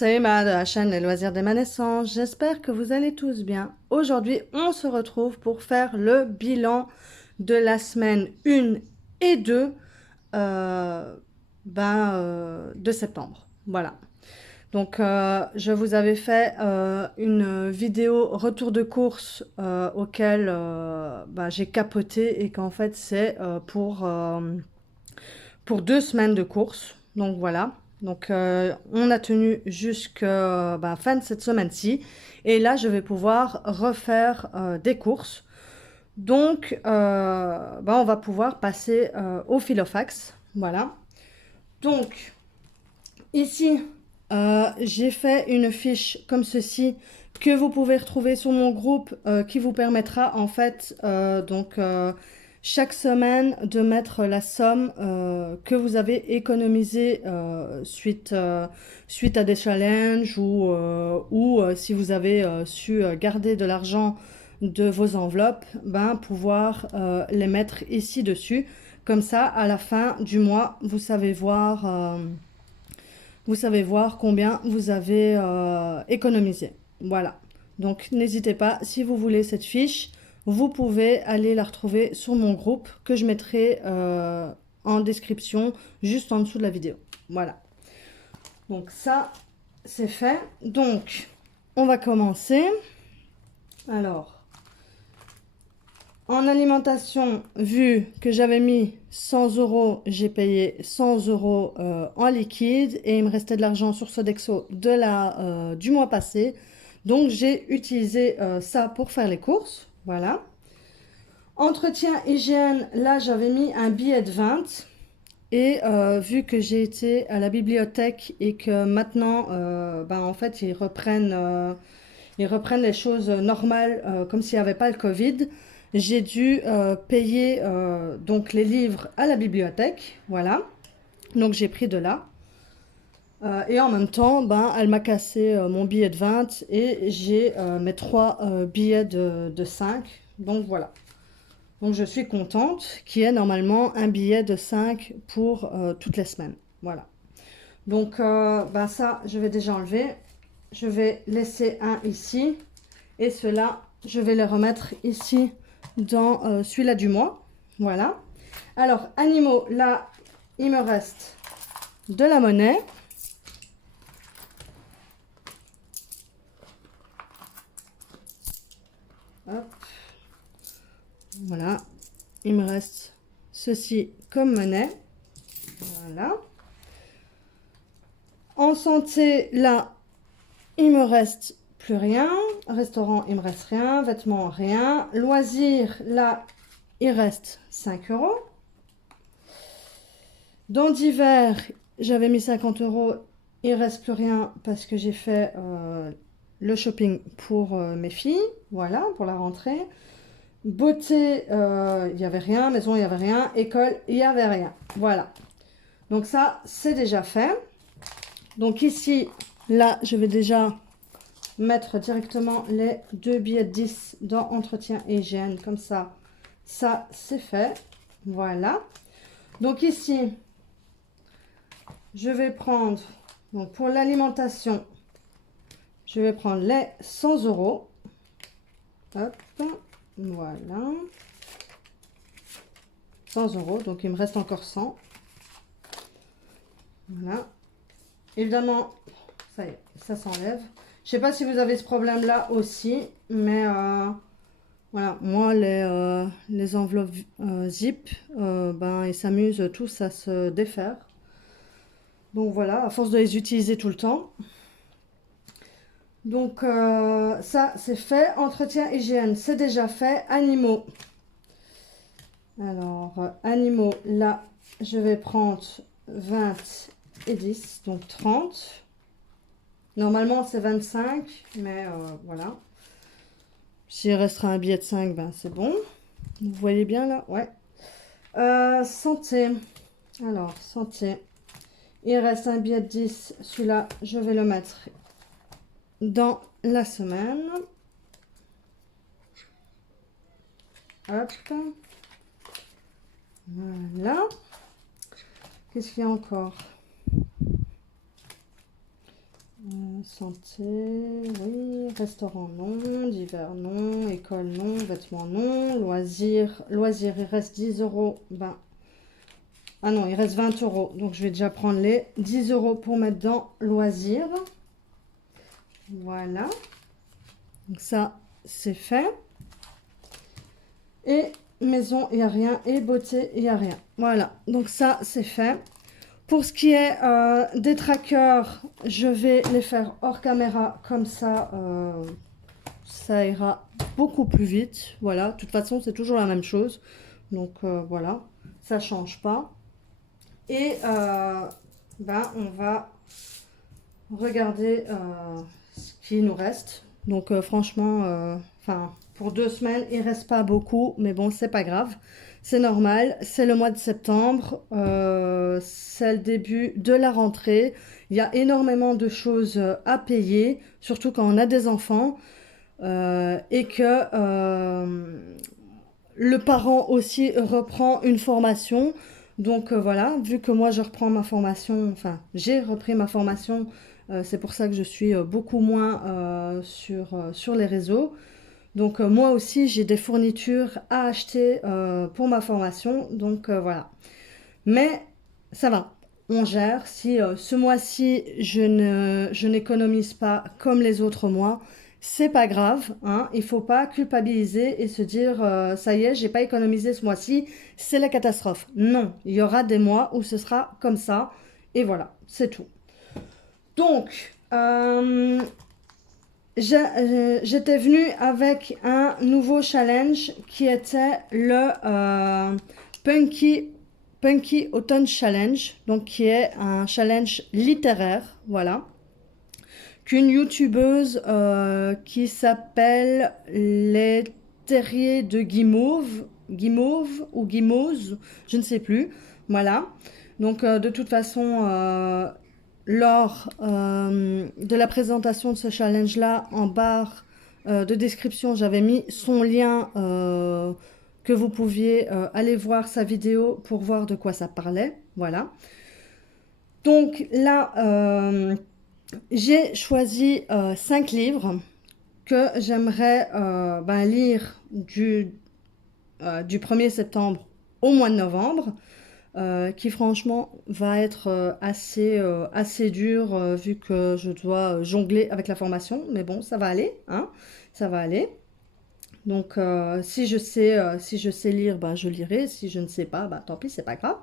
c'est Emma de la chaîne Les Loisirs d'Emma Naissance. J'espère que vous allez tous bien. Aujourd'hui, on se retrouve pour faire le bilan de la semaine 1 et 2 de septembre. Voilà. Donc, je vous avais fait une vidéo retour de course auquel j'ai capoté et qu'en fait, c'est pour 2 semaines de course. Donc, voilà. Donc, on a tenu jusqu'à fin de cette semaine-ci. Et là, je vais pouvoir refaire des courses. Donc, on va pouvoir passer au Filofax. Voilà. Donc, ici, j'ai fait une fiche comme ceci que vous pouvez retrouver sur mon groupe qui vous permettra en fait chaque semaine de mettre la somme que vous avez économisée suite à des challenges ou si vous avez su garder de l'argent de vos enveloppes, pouvoir les mettre ici dessus. Comme ça, à la fin du mois, vous savez voir combien vous avez économisé. Voilà. Donc, n'hésitez pas, si vous voulez cette fiche, vous pouvez aller la retrouver sur mon groupe que je mettrai en description juste en dessous de la vidéo. Voilà. Donc, ça, c'est fait. Donc, on va commencer. Alors, en alimentation, vu que j'avais mis 100 €, j'ai payé 100 € en liquide et il me restait de l'argent sur Sodexo du mois passé. Donc, j'ai utilisé ça pour faire les courses. Voilà. Entretien hygiène, là, j'avais mis un billet de 20. Et vu que j'ai été à la bibliothèque et que maintenant, en fait, ils reprennent les choses normales comme s'il n'y avait pas le Covid. J'ai dû payer donc les livres à la bibliothèque, voilà. Donc j'ai pris de là. Et en même temps, elle m'a cassé mon billet de 20 et j'ai mes 3 billets de 5. Donc voilà. Donc je suis contente qu'il y ait normalement un billet de 5 pour toutes les semaines. Voilà. Donc ça, je vais déjà enlever. Je vais laisser un ici. Et ceux-là, je vais les remettre ici dans celui-là du mois. Voilà. Alors, animaux, là, il me reste de la monnaie. Hop. Voilà. Il me reste ceci comme monnaie. Voilà. En santé, là, il me reste plus rien. Restaurant, il me reste rien. Vêtements, rien. Loisirs, là, il reste 5 €. Dans divers, j'avais mis 50 €. Il reste plus rien parce que j'ai fait le shopping pour mes filles. Voilà, pour la rentrée. Beauté, il n'y avait rien. Maison, il n'y avait rien. École, il n'y avait rien. Voilà. Donc ça, c'est déjà fait. Donc ici, là, je vais déjà mettre directement les 2 billets de 10 dans entretien et hygiène. Comme ça, ça, c'est fait. Voilà. Donc ici, je vais prendre, donc pour l'alimentation, je vais prendre les 100 €. Hop, voilà. 100 €, donc il me reste encore 100. Voilà. Évidemment, ça y est, ça s'enlève. Je sais pas si vous avez ce problème-là aussi, mais voilà, moi, les enveloppes zip, ils s'amusent tous à se défaire. Donc voilà, à force de les utiliser tout le temps. Donc ça, c'est fait. Entretien hygiène, c'est déjà fait. Animaux. Alors, animaux, là, je vais prendre 20 et 10, donc 30. Normalement, c'est 25, mais voilà. S'il restera un billet de 5, c'est bon. Vous voyez bien là? Ouais. Santé. Alors, santé. Il reste un billet de 10. Celui-là, je vais le mettre dans la semaine. Hop. Voilà. Qu'est-ce qu'il y a encore? Santé, oui. Restaurant, non. Divers, non. École, non. Vêtements, non. Loisirs, loisirs, il reste 10 euros. Ben, ah non, il reste 20 euros. Donc, je vais déjà prendre les 10 euros pour mettre dans loisirs. Voilà. Donc, ça, c'est fait. Et maison, il n'y a rien. Et beauté, il n'y a rien. Voilà. Donc, ça, c'est fait. Pour ce qui est des trackers, je vais les faire hors caméra. Comme ça, ça ira beaucoup plus vite. Voilà. De toute façon, c'est toujours la même chose. Donc, voilà. Ça ne change pas. Et ben, on va regarder ce qui nous reste. Donc franchement, enfin pour 2 semaines, il reste pas beaucoup, mais bon, c'est pas grave. C'est normal, c'est le mois de septembre, c'est le début de la rentrée. Il y a énormément de choses à payer, surtout quand on a des enfants et que le parent aussi reprend une formation. Donc voilà, vu que moi je reprends ma formation, enfin j'ai repris ma formation, c'est pour ça que je suis beaucoup moins sur les réseaux. Donc moi aussi j'ai des fournitures à acheter pour ma formation, donc voilà. Mais ça va, on gère. Si ce mois-ci je n'économise pas comme les autres mois, c'est pas grave, hein. Il faut pas culpabiliser et se dire ça y est, j'ai pas économisé ce mois-ci, c'est la catastrophe. Non, il y aura des mois où ce sera comme ça et voilà, c'est tout. Donc j'étais venue avec un nouveau challenge qui était le Punky Autumn Challenge, donc qui est un challenge littéraire, voilà, qu'une youtubeuse qui s'appelle Les Terriers de Guimauve ou Guimauze, je ne sais plus, voilà. Donc de toute façon, lors de la présentation de ce challenge-là, en barre de description, j'avais mis son lien que vous pouviez aller voir sa vidéo pour voir de quoi ça parlait. Voilà. Donc là, j'ai choisi 5 livres que j'aimerais ben, lire du 1er septembre au mois de novembre. Qui franchement va être assez dur vu que je dois jongler avec la formation. Mais bon, ça va aller, hein, ça va aller. Donc si je sais lire, bah, je lirai. Si je ne sais pas, bah, tant pis, c'est pas grave.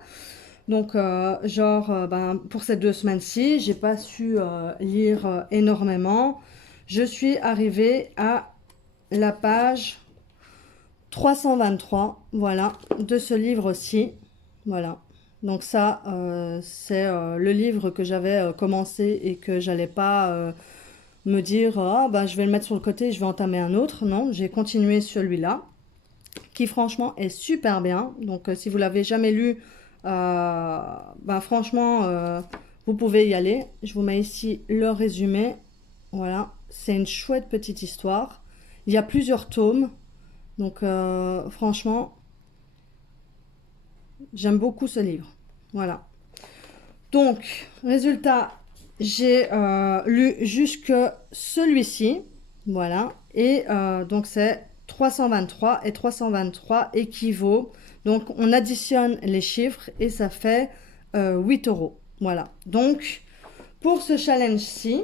Donc ben, pour ces 2 semaines-ci, j'ai pas su lire énormément. Je suis arrivée à la page 323, voilà, de ce livre-ci. Voilà. Donc ça, c'est le livre que j'avais commencé et que j'allais pas me dire, ah bah, je vais le mettre sur le côté et je vais entamer un autre. Non, j'ai continué celui-là, qui franchement est super bien. Donc si vous l'avez jamais lu, bah, franchement, vous pouvez y aller. Je vous mets ici le résumé. Voilà, c'est une chouette petite histoire. Il y a plusieurs tomes. Donc franchement, j'aime beaucoup ce livre. Voilà. Donc, résultat, j'ai lu jusque celui-ci. Voilà. Et donc, c'est 323 et 323 équivaut. Donc, on additionne les chiffres et ça fait 8 euros. Voilà. Donc, pour ce challenge-ci,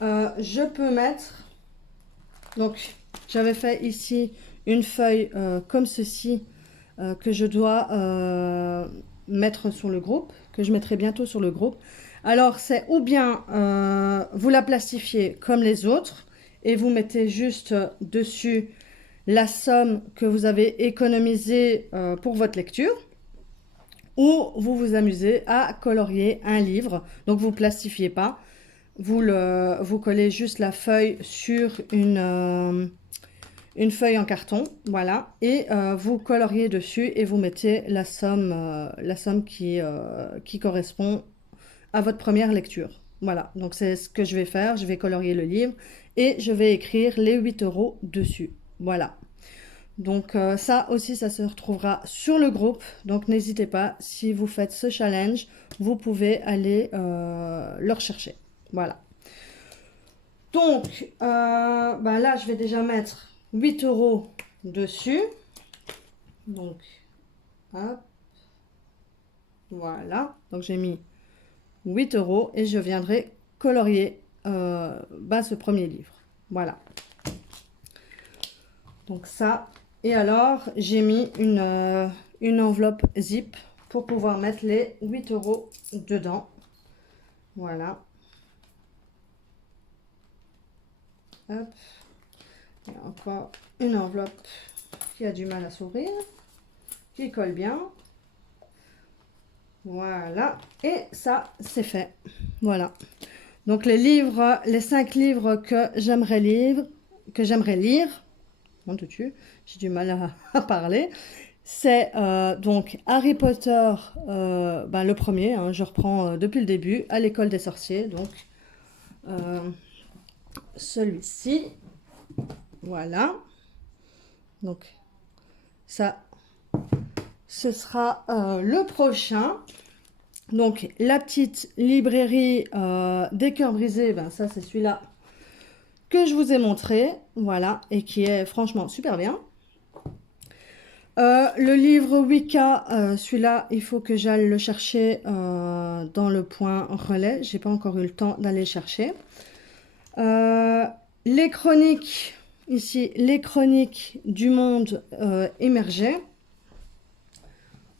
je peux mettre... Donc, j'avais fait ici une feuille comme ceci que je dois mettre sur le groupe, que je mettrai bientôt sur le groupe. Alors, c'est ou bien vous la plastifiez comme les autres et vous mettez juste dessus la somme que vous avez économisée pour votre lecture, ou vous vous amusez à colorier un livre. Donc, vous ne plastifiez pas. Vous collez juste la feuille sur une feuille en carton, voilà, et vous coloriez dessus et vous mettez la somme qui correspond à votre première lecture. Voilà, donc c'est ce que je vais faire, je vais colorier le livre et je vais écrire les 8 euros dessus. Voilà. Donc ça aussi, ça se retrouvera sur le groupe. Donc n'hésitez pas, si vous faites ce challenge, vous pouvez aller le rechercher. Voilà. Donc, ben là, je vais déjà mettre 8 € dessus. Donc, hop, voilà. Donc, j'ai mis 8 € et je viendrai colorier ben, ce premier livre. Voilà. Donc ça. Et alors, j'ai mis une enveloppe zip pour pouvoir mettre les 8 € dedans. Voilà. Hop. Et encore une enveloppe qui a du mal à s'ouvrir, qui colle bien. Voilà. Et ça, c'est fait. Voilà. Donc les livres, les 5 livres que j'aimerais lire, mon Dieu, j'ai du mal à parler. C'est donc Harry Potter, ben, le premier, hein, je reprends depuis le début, à l'école des sorciers. Donc celui-ci, voilà. Donc ça, ce sera le prochain. Donc la petite librairie des cœurs brisés, ben, ça c'est celui-là que je vous ai montré, voilà, et qui est franchement super bien. Le livre Wicca, celui-là, il faut que j'aille le chercher dans le point relais. J'ai pas encore eu le temps d'aller le chercher. Les chroniques, ici, les chroniques du monde émergé.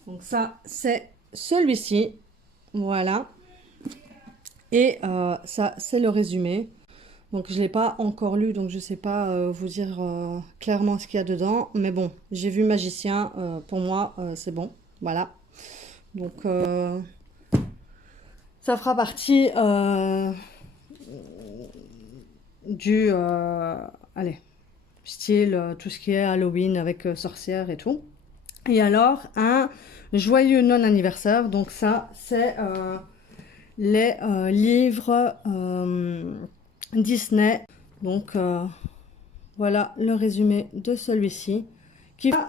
Donc ça, c'est celui-ci. Voilà. Et ça, c'est le résumé. Donc je ne l'ai pas encore lu, donc je ne sais pas vous dire clairement ce qu'il y a dedans. Mais bon, j'ai vu Magicien, pour moi, c'est bon. Voilà. Donc ça fera partie du... allez, style tout ce qui est Halloween avec sorcières et tout. Et alors, un joyeux non-anniversaire. Donc ça, c'est les livres Disney. Donc voilà le résumé de celui-ci.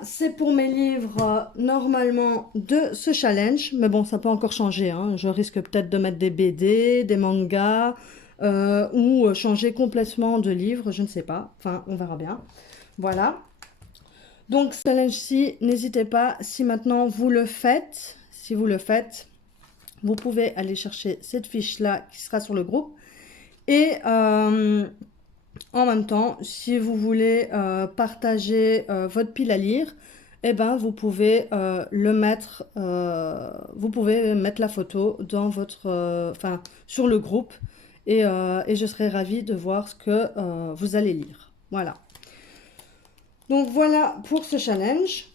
C'est pour mes livres normalement de ce challenge, mais bon, ça peut encore changer, hein. Je risque peut-être de mettre des BD, des mangas, ou changer complètement de livre, je ne sais pas. Enfin, on verra bien. Voilà. Donc, ce challenge-ci, n'hésitez pas, si maintenant vous le faites, vous pouvez aller chercher cette fiche-là qui sera sur le groupe. Et en même temps, si vous voulez partager votre pile à lire, eh ben, vous pouvez vous pouvez mettre la photo dans votre, enfin, sur le groupe et je serai ravie de voir ce que vous allez lire. Voilà. Donc voilà pour ce challenge.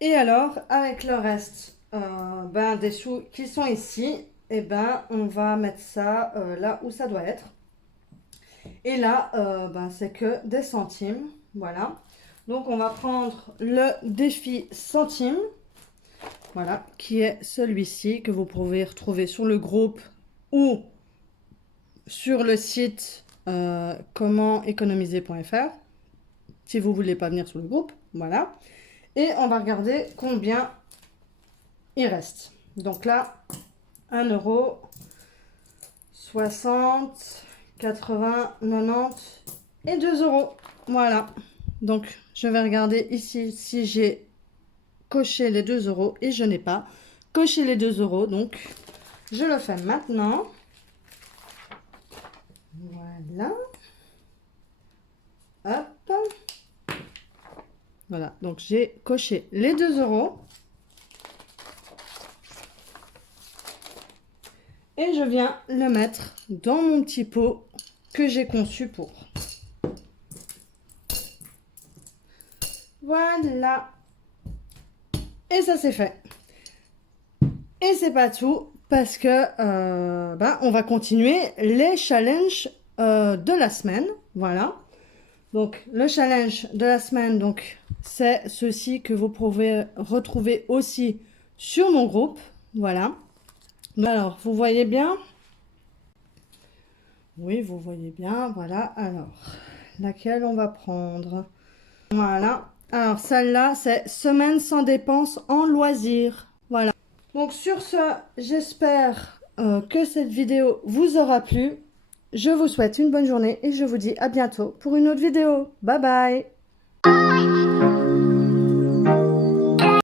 Et alors, avec le reste ben, des sous qui sont ici, eh ben, on va mettre ça là où ça doit être. Et là, ben, c'est que des centimes. Voilà. Donc, on va prendre le défi centime. Voilà, qui est celui-ci que vous pouvez retrouver sur le groupe ou sur le site comentéconomiser.fr si vous ne voulez pas venir sur le groupe. Voilà. Et on va regarder combien il reste. Donc là, 1 €, 60, 80, 90 et 2 €. Voilà. Donc, je vais regarder ici si j'ai coché les 2 € et je n'ai pas coché les 2 €. Donc, je le fais maintenant. Voilà. Hop. Voilà. Donc, j'ai coché les 2 €. Et je viens le mettre dans mon petit pot que j'ai conçu pour. Voilà. Et ça c'est fait. Et c'est pas tout parce que ben, on va continuer les challenges de la semaine. Voilà. Donc le challenge de la semaine, donc c'est ceci que vous pouvez retrouver aussi sur mon groupe. Voilà. Alors, vous voyez bien? Oui, vous voyez bien. Voilà. Alors, laquelle on va prendre? Voilà. Alors, celle-là, c'est semaine sans dépenses en loisirs. Voilà. Donc, sur ce, j'espère que cette vidéo vous aura plu. Je vous souhaite une bonne journée et je vous dis à bientôt pour une autre vidéo. Bye bye!